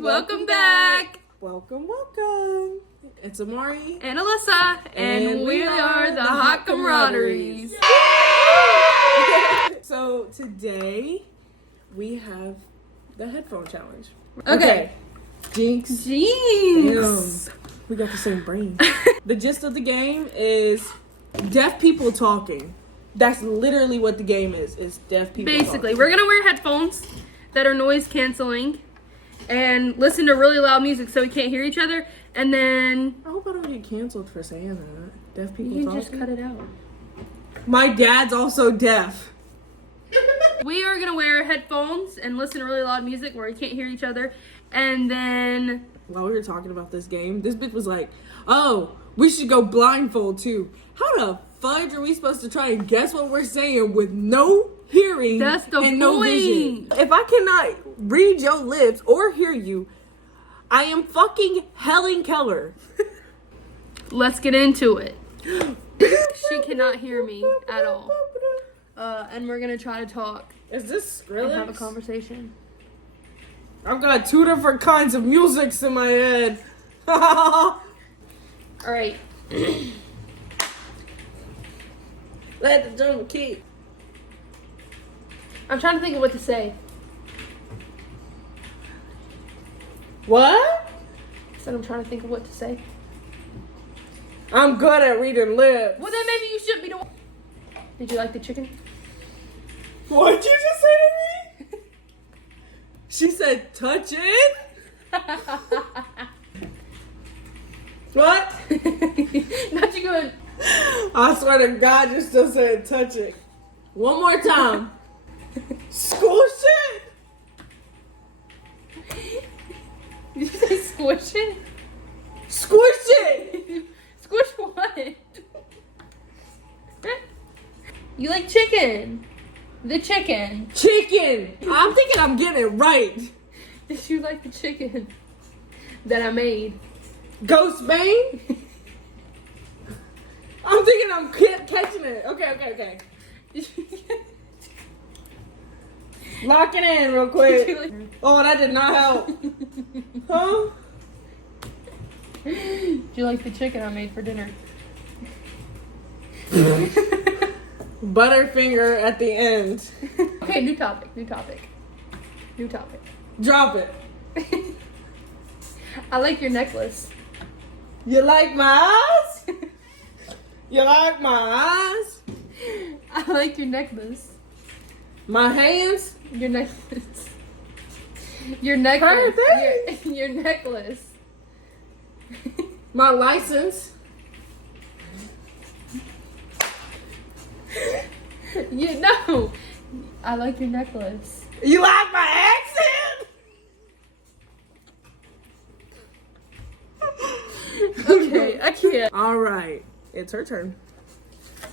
welcome back. Welcome. It's Amari. And Alyssa. And we are the Hot Camaraderies. So today we have the headphone challenge. Okay. Jinx. Jinx. We got the same brain. The gist of the game is deaf people talking. That's literally what the game is deaf people Basically, talking. we're going to wear headphones that are noise canceling and listen to really loud music so we can't hear each other. And then I hope I don't get canceled for saying that. Deaf people you can talking. just cut it out. My dad's also deaf. We are going to wear headphones and listen to really loud music where we can't hear each other. And then While we were talking about this game, this bitch was like, oh, we should go blindfold too. How the fudge are we supposed to try and guess what we're saying with no hearing That's the and no point. vision? If I cannot read your lips or hear you, I am fucking Helen Keller. let's get into it. She cannot hear me at all. And we're going to try to talk Is this and Skrillex? have a conversation. I've got two different kinds of musics in my head. All right. Let the drum keep. I'm trying to think of what to say. What? I said I'm trying to think of what to say. I'm good at reading lips. Well, then maybe you should be the one. Did you like the chicken? What'd you just say to me? She said, touch it? What? Not you good. I swear to God, you still said touch it. One more time. School shit? Did you say squish it? Squish it! Squish what? You like chicken. The chicken. Chicken! I'm thinking I'm getting it right. Did you like the chicken that I made? Ghost Bane? I'm thinking I'm catching it. Okay. Lock it in real quick. Oh, that did not help. Huh? Did you like the chicken I made for dinner? Butterfinger at the end. Okay, new topic. Drop it. I like your necklace. You like my eyes? You like my eyes? I like your necklace. My hands? Your necklace. Your necklace. Your necklace. My license? You know. I like your necklace. You like my accent? Okay, I can't. All right, it's her turn.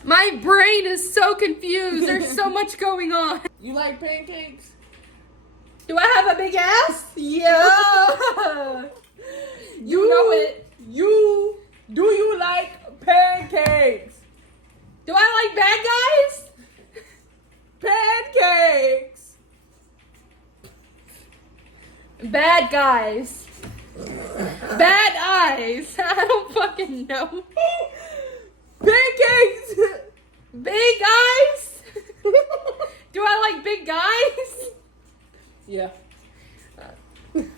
My brain is so confused. There's so much going on. You like pancakes? Do I have a big ass? Yeah. You know it. Do you like pancakes? Do I like bad Pancakes. guys? Bad guys. Bad eyes. I don't fucking know. Pancakes. Big eyes? Do I like big guys? Yeah.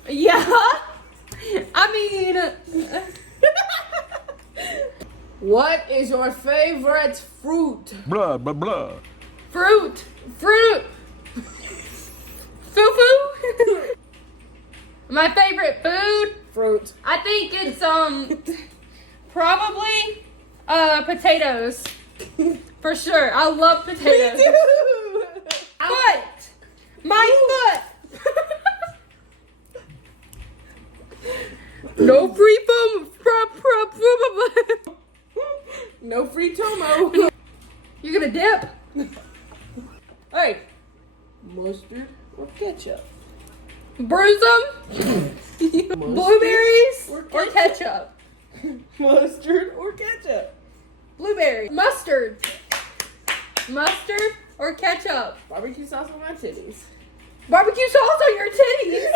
Yeah. I mean, What is your favorite fruit? Blah, blah, blah. fruit. Foo-foo. My favorite food? Fruit. I think it's probably potatoes. For sure. I love potatoes. Me too. Foot. My foot. No free No free Tomo. You're gonna dip. Hey, mustard or ketchup? Bruise them. Blueberries or ketchup. Mustard or ketchup? Blueberry. Mustard. Mustard or ketchup. Barbecue sauce on my titties. Barbecue sauce on your titties.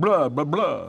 Blah, blah, blah.